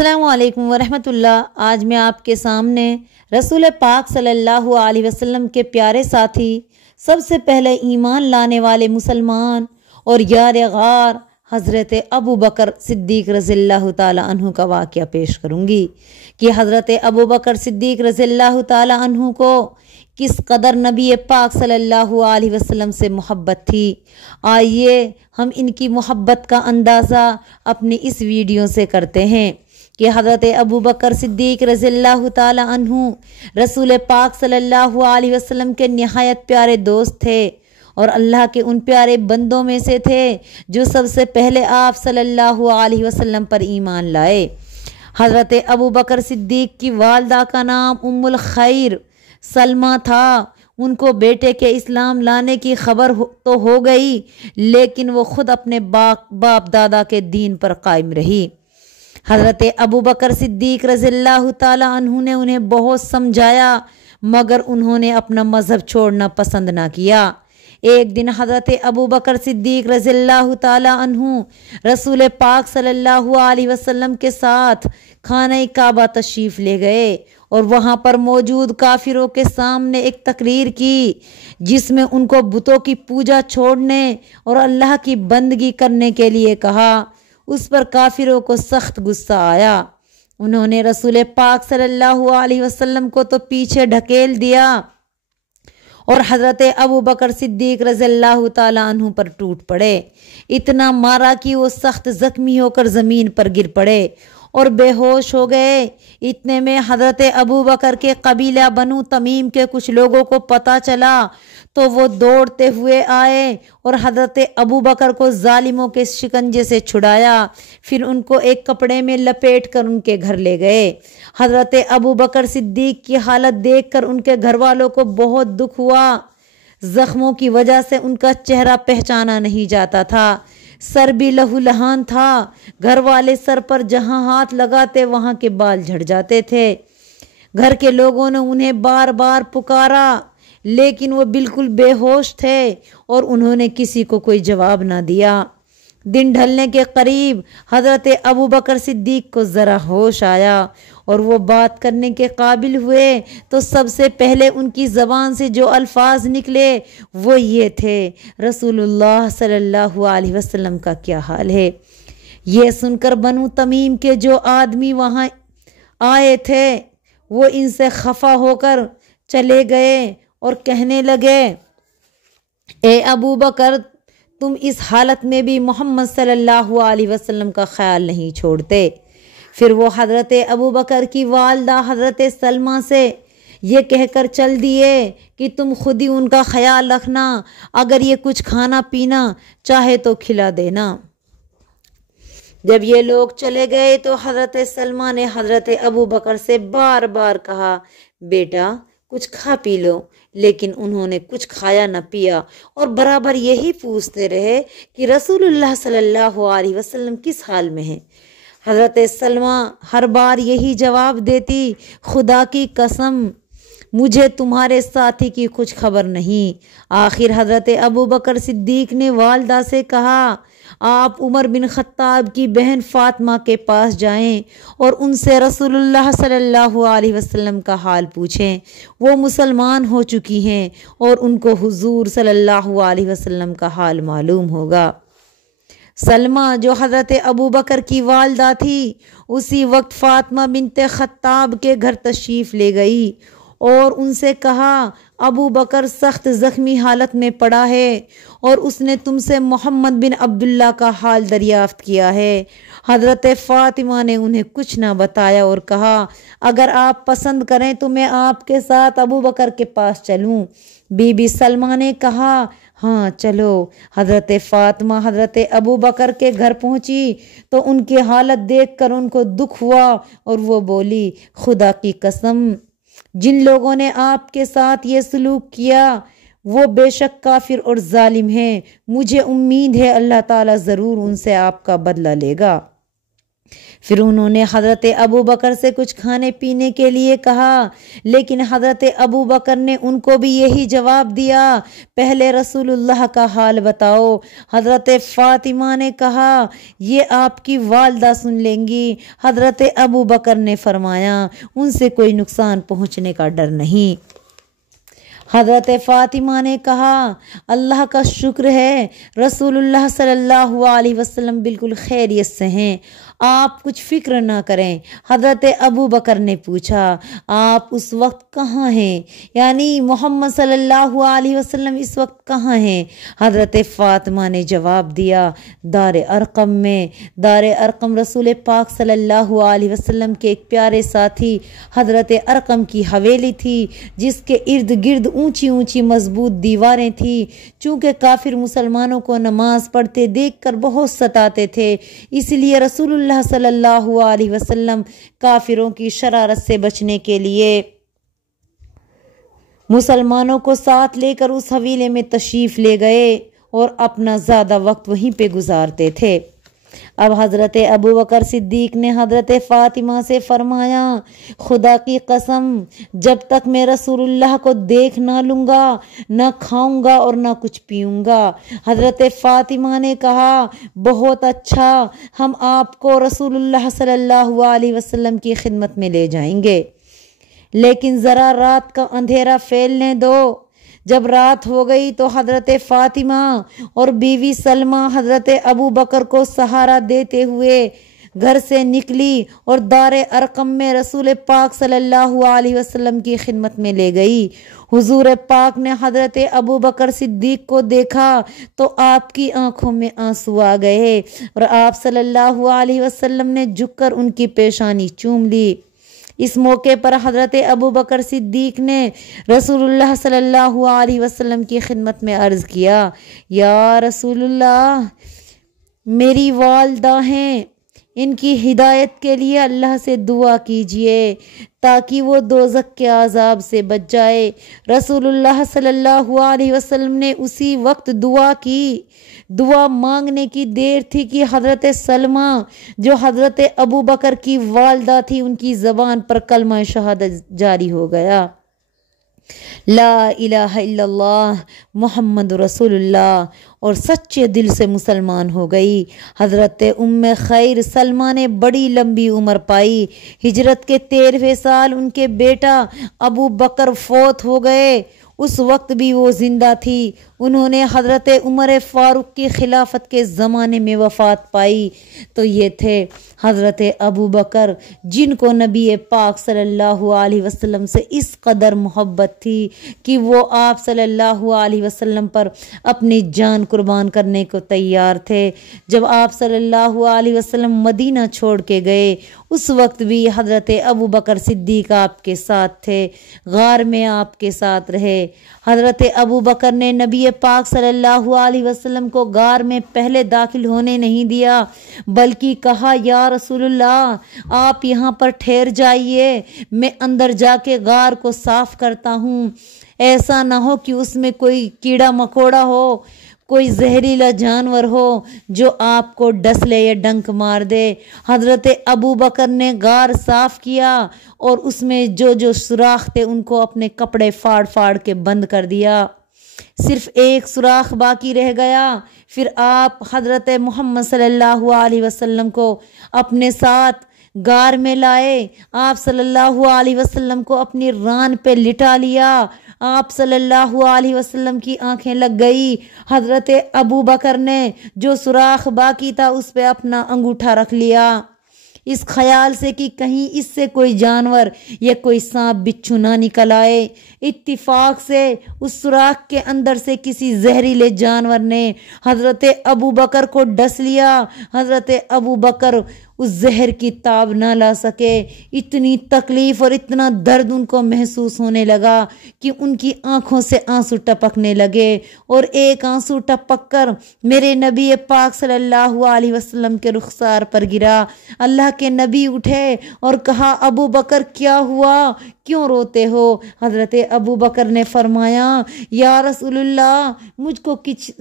السلام علیکم ورحمۃ اللہ۔ آج میں آپ کے سامنے رسول پاک صلی اللہ علیہ وسلم کے پیارے ساتھی، سب سے پہلے ایمان لانے والے مسلمان اور یار غار حضرت ابو بکر صدیق رضی اللہ تعالیٰ عنہ کا واقعہ پیش کروں گی کہ حضرت ابو بکر صدیق رضی اللہ تعالیٰ عنہ کو کس قدر نبی پاک صلی اللہ علیہ وسلم سے محبت تھی۔ آئیے ہم ان کی محبت کا اندازہ اپنی اس ویڈیو سے کرتے ہیں کہ حضرت ابو بکر صدیق رضی اللہ تعالیٰ عنہ رسول پاک صلی اللہ علیہ وسلم کے نہایت پیارے دوست تھے اور اللہ کے ان پیارے بندوں میں سے تھے جو سب سے پہلے آپ صلی اللہ علیہ وسلم پر ایمان لائے۔ حضرت ابو بکر صدیق کی والدہ کا نام ام الخیر سلمہ تھا۔ ان کو بیٹے کے اسلام لانے کی خبر تو ہو گئی، لیکن وہ خود اپنے باپ دادا کے دین پر قائم رہی۔ حضرت ابو بکر صدیق رضی اللہ تعالیٰ عنہ نے انہیں بہت سمجھایا، مگر انہوں نے اپنا مذہب چھوڑنا پسند نہ کیا۔ ایک دن حضرت ابو بکر صدیق رضی اللہ تعالیٰ عنہ رسول پاک صلی اللہ علیہ وسلم کے ساتھ خانہ کعبہ تشریف لے گئے اور وہاں پر موجود کافروں کے سامنے ایک تقریر کی، جس میں ان کو بتوں کی پوجا چھوڑنے اور اللہ کی بندگی کرنے کے لیے کہا۔ اس پر کافروں کو سخت غصہ آیا۔ انہوں نے رسول پاک صلی اللہ علیہ وسلم کو تو پیچھے ڈھکیل دیا اور حضرت ابو بکر صدیق رضی اللہ تعالیٰ عنہ پر ٹوٹ پڑے۔ اتنا مارا کہ وہ سخت زخمی ہو کر زمین پر گر پڑے اور بے ہوش ہو گئے۔ اتنے میں حضرت ابو بکر کے قبیلہ بنو تمیم کے کچھ لوگوں کو پتہ چلا تو وہ دوڑتے ہوئے آئے اور حضرت ابو بکر کو ظالموں کے شکنجے سے چھڑایا، پھر ان کو ایک کپڑے میں لپیٹ کر ان کے گھر لے گئے۔ حضرت ابو بکر صدیق کی حالت دیکھ کر ان کے گھر والوں کو بہت دکھ ہوا۔ زخموں کی وجہ سے ان کا چہرہ پہچانا نہیں جاتا تھا، سر بھی لہو لہان تھا۔ گھر والے سر پر جہاں ہاتھ لگاتے وہاں کے بال جھڑ جاتے تھے۔ گھر کے لوگوں نے انہیں بار بار پکارا، لیکن وہ بالکل بے ہوش تھے اور انہوں نے کسی کو کوئی جواب نہ دیا۔ دن ڈھلنے کے قریب حضرت ابو بکر صدیق کو ذرا ہوش آیا اور وہ بات کرنے کے قابل ہوئے تو سب سے پہلے ان کی زبان سے جو الفاظ نکلے وہ یہ تھے، رسول اللہ صلی اللہ علیہ وسلم کا کیا حال ہے۔ یہ سن کر بنو تمیم کے جو آدمی وہاں آئے تھے وہ ان سے خفا ہو کر چلے گئے اور کہنے لگے، اے ابو بکر، تم اس حالت میں بھی محمد صلی اللہ علیہ وسلم کا خیال نہیں چھوڑتے۔ پھر وہ حضرت ابو بکر کی والدہ حضرت سلمہ سے یہ کہہ کر چل دیے کہ تم خود ہی ان کا خیال رکھنا، اگر یہ کچھ کھانا پینا چاہے تو کھلا دینا۔ جب یہ لوگ چلے گئے تو حضرت سلمہ نے حضرت ابو بکر سے بار بار کہا، بیٹا کچھ کھا پی لو، لیکن انہوں نے کچھ کھایا نہ پیا اور برابر یہی پوچھتے رہے کہ رسول اللہ صلی اللہ علیہ وسلم کس حال میں ہیں۔ حضرت سلمہ ہر بار یہی جواب دیتی، خدا کی قسم مجھے تمہارے ساتھی کی کچھ خبر نہیں۔ آخر حضرت ابو بکر صدیق نے والدہ سے کہا، آپ عمر بن خطاب کی بہن فاطمہ کے پاس جائیں اور ان سے رسول اللہ صلی اللہ علیہ وسلم کا حال پوچھیں، وہ مسلمان ہو چکی ہیں اور ان کو حضور صلی اللہ علیہ وسلم کا حال معلوم ہوگا۔ سلمہ جو حضرت ابو بکر کی والدہ تھی اسی وقت فاطمہ بنت خطاب کے گھر تشریف لے گئی اور ان سے کہا، ابو بکر سخت زخمی حالت میں پڑا ہے اور اس نے تم سے محمد بن عبداللہ کا حال دریافت کیا ہے۔ حضرت فاطمہ نے انہیں کچھ نہ بتایا اور کہا، اگر آپ پسند کریں تو میں آپ کے ساتھ ابو بکر کے پاس چلوں۔ بی بی سلمہ نے کہا، ہاں چلو۔ حضرت فاطمہ حضرت ابو بکر کے گھر پہنچی تو ان کی حالت دیکھ کر ان کو دکھ ہوا اور وہ بولی، خدا کی قسم جن لوگوں نے آپ کے ساتھ یہ سلوک کیا وہ بے شک کافر اور ظالم ہیں، مجھے امید ہے اللہ تعالیٰ ضرور ان سے آپ کا بدلہ لے گا۔ پھر انہوں نے حضرت ابو بکر سے کچھ کھانے پینے کے لیے کہا، لیکن حضرت ابو بکر نے ان کو بھی یہی جواب دیا، پہلے رسول اللہ کا حال بتاؤ۔ حضرت فاطمہ نے کہا، یہ آپ کی والدہ سن لیں گی۔ حضرت ابو بکر نے فرمایا، ان سے کوئی نقصان پہنچنے کا ڈر نہیں۔ حضرت فاطمہ نے کہا، اللہ کا شکر ہے، رسول اللہ صلی اللہ علیہ وسلم بالکل خیریت سے ہیں، آپ کچھ فکر نہ کریں۔ حضرت ابو بکر نے پوچھا، آپ اس وقت کہاں ہیں؟ یعنی محمد صلی اللہ علیہ وسلم اس وقت کہاں ہیں؟ حضرت فاطمہ نے جواب دیا، دار ارقم میں۔ دار ارقم رسول پاک صلی اللہ علیہ وسلم کے ایک پیارے ساتھی حضرت ارقم کی حویلی تھی، جس کے ارد گرد اونچی اونچی مضبوط دیواریں تھیں۔ چونکہ کافر مسلمانوں کو نماز پڑھتے دیکھ کر بہت ستاتے تھے، اس لیے رسول اللہ صلی اللہ علیہ وسلم کافروں کی شرارت سے بچنے کے لیے مسلمانوں کو ساتھ لے کر اس حویلے میں تشریف لے گئے اور اپنا زیادہ وقت وہیں پہ گزارتے تھے۔ اب حضرت ابو بکر صدیق نے حضرت فاطمہ سے فرمایا، خدا کی قسم، جب تک میں رسول اللہ کو دیکھ نہ لوں گا نہ کھاؤں گا اور نہ کچھ پیوں گا۔ حضرت فاطمہ نے کہا، بہت اچھا، ہم آپ کو رسول اللہ صلی اللہ علیہ وسلم کی خدمت میں لے جائیں گے، لیکن ذرا رات کا اندھیرا پھیلنے دو۔ جب رات ہو گئی تو حضرت فاطمہ اور بیوی سلمہ حضرت ابو بکر کو سہارا دیتے ہوئے گھر سے نکلی اور دار ارقم میں رسول پاک صلی اللہ علیہ وسلم کی خدمت میں لے گئی۔ حضور پاک نے حضرت ابو بکر صدیق کو دیکھا تو آپ کی آنکھوں میں آنسو آ گئے اور آپ صلی اللہ علیہ وسلم نے جھک کر ان کی پیشانی چوم لی۔ اس موقع پر حضرت ابو بکر صدیق نے رسول اللہ صلی اللہ علیہ وسلم کی خدمت میں عرض کیا، یا رسول اللہ، میری والدہ ہیں، ان کی ہدایت کے لیے اللہ سے دعا کیجئے تاکہ وہ دوزخ کے عذاب سے بچ جائے۔ رسول اللہ صلی اللہ علیہ وسلم نے اسی وقت دعا کی۔ دعا مانگنے کی دیر تھی کہ حضرت سلمہ جو حضرت ابو بکر کی والدہ تھی، ان کی زبان پر کلمہ شہادت جاری ہو گیا، لا الہ الا اللہ محمد رسول اللہ، اور سچے دل سے مسلمان ہو گئی۔ حضرت ام خیر سلمہ نے بڑی لمبی عمر پائی۔ ہجرت کے 13ویں سال ان کے بیٹا ابو بکر فوت ہو گئے، اس وقت بھی وہ زندہ تھی۔ انہوں نے حضرت عمر فاروق کی خلافت کے زمانے میں وفات پائی۔ تو یہ تھے حضرت ابو بکر، جن کو نبی پاک صلی اللہ علیہ وسلم سے اس قدر محبت تھی کہ وہ آپ صلی اللہ علیہ وسلم پر اپنی جان قربان کرنے کو تیار تھے۔ جب آپ صلی اللہ علیہ وسلم مدینہ چھوڑ کے گئے، اس وقت بھی حضرت ابو بکر صدیق آپ کے ساتھ تھے، غار میں آپ کے ساتھ رہے۔ حضرت ابو بکر نے نبی پاک صلی اللہ علیہ وسلم کو غار میں پہلے داخل ہونے نہیں دیا، بلکہ کہا، یا رسول اللہ، آپ یہاں پر ٹھہر جائیے، میں اندر جا کے غار کو صاف کرتا ہوں، ایسا نہ ہو کہ اس میں کوئی کیڑا مکوڑا ہو، کوئی زہریلا جانور ہو جو آپ کو ڈس لے یا ڈنک مار دے۔ حضرت ابو بکر نے غار صاف کیا اور اس میں جو سوراخ تھے ان کو اپنے کپڑے پھاڑ پھاڑ کے بند کر دیا، صرف ایک سوراخ باقی رہ گیا۔ پھر آپ حضرت محمد صلی اللہ علیہ وسلم کو اپنے ساتھ غار میں لائے، آپ صلی اللہ علیہ وسلم کو اپنی ران پہ لٹا لیا، آپ صلی اللہ علیہ وسلم کی آنکھیں لگ گئی۔ حضرت ابو بکر نے جو سوراخ باقی تھا اس پہ اپنا انگوٹھا رکھ لیا، اس خیال سے کہ کہیں اس سے کوئی جانور یا کوئی سانپ بچھو نہ نکل آئے۔ اتفاق سے اس سوراخ کے اندر سے کسی زہریلے جانور نے حضرت ابو بکر کو ڈس لیا۔ حضرت ابو بکر اس زہر کی تاب نہ لا سکے، اتنی تکلیف اور اتنا درد ان کو محسوس ہونے لگا کہ ان کی آنکھوں سے آنسو ٹپکنے لگے، اور ایک آنسو ٹپک کر میرے نبی پاک صلی اللہ علیہ وسلم کے رخسار پر گرا۔ اللہ کے نبی اٹھے اور کہا، ابو بکر کیا ہوا، کیوں روتے ہو؟ حضرت ابو بکر نے فرمایا، یا رسول اللہ، مجھ کو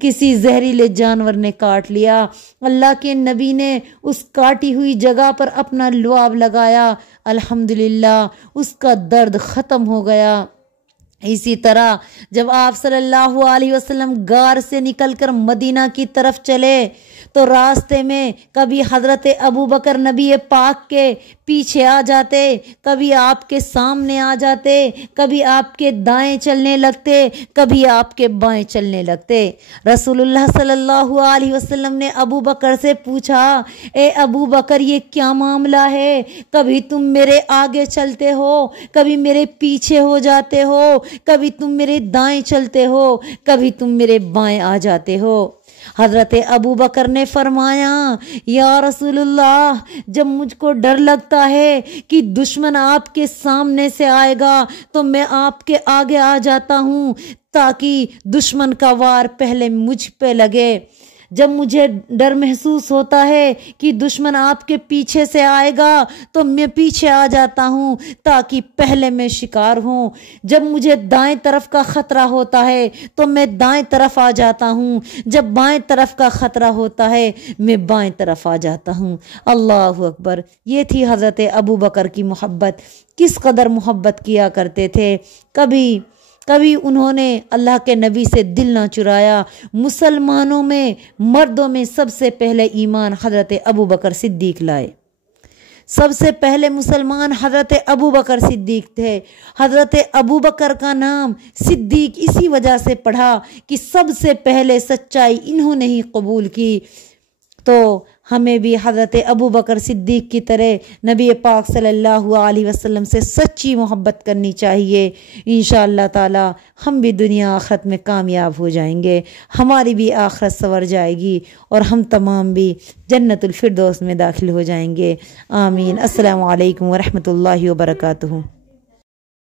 کسی زہریلے جانور نے کاٹ لیا۔ اللہ کے نبی نے اس کاٹی ہوئی جگہ پر اپنا لعاب لگایا، الحمدللہ اس کا درد ختم ہو گیا۔ اسی طرح جب آپ صلی اللہ علیہ وسلم غار سے نکل کر مدینہ کی طرف چلے تو راستے میں کبھی حضرت ابوبکر نبی پاک کے پیچھے آ جاتے، کبھی آپ کے سامنے آ جاتے، کبھی آپ کے دائیں چلنے لگتے، کبھی آپ کے بائیں چلنے لگتے۔ رسول اللہ صلی اللہ علیہ وسلم نے ابوبکر سے پوچھا، اے ابوبکر یہ کیا معاملہ ہے؟ کبھی تم میرے آگے چلتے ہو، کبھی میرے پیچھے ہو جاتے ہو، کبھی تم میرے دائیں چلتے ہو، کبھی تم میرے بائیں آ جاتے ہو۔ حضرت ابوبکر نے فرمایا، یا رسول اللہ، جب مجھ کو ڈر لگتا ہے کہ دشمن آپ کے سامنے سے آئے گا تو میں آپ کے آگے آ جاتا ہوں تاکہ دشمن کا وار پہلے مجھ پہ لگے۔ جب مجھے ڈر محسوس ہوتا ہے کہ دشمن آپ کے پیچھے سے آئے گا تو میں پیچھے آ جاتا ہوں تاکہ پہلے میں شکار ہوں۔ جب مجھے دائیں طرف کا خطرہ ہوتا ہے تو میں دائیں طرف آ جاتا ہوں، جب بائیں طرف کا خطرہ ہوتا ہے میں بائیں طرف آ جاتا ہوں۔ اللہ اکبر! یہ تھی حضرت ابوبکر کی محبت، کس قدر محبت کیا کرتے تھے۔ کبھی انہوں نے اللہ کے نبی سے دل نہ چرایا۔ مسلمانوں میں، مردوں میں سب سے پہلے ایمان حضرت ابوبکر صدیق لائے۔ سب سے پہلے مسلمان حضرت ابوبکر صدیق تھے۔ حضرت ابوبکر کا نام صدیق اسی وجہ سے پڑھا کہ سب سے پہلے سچائی انہوں نے ہی قبول کی۔ تو ہمیں بھی حضرت ابوبکر صدیق کی طرح نبی پاک صلی اللہ علیہ وسلم سے سچی محبت کرنی چاہیے۔ انشاءاللہ تعالی ہم بھی دنیا آخرت میں کامیاب ہو جائیں گے، ہماری بھی آخرت سنور جائے گی اور ہم تمام بھی جنت الفردوس میں داخل ہو جائیں گے۔ آمین۔ السلام علیکم ورحمۃ اللہ وبرکاتہ۔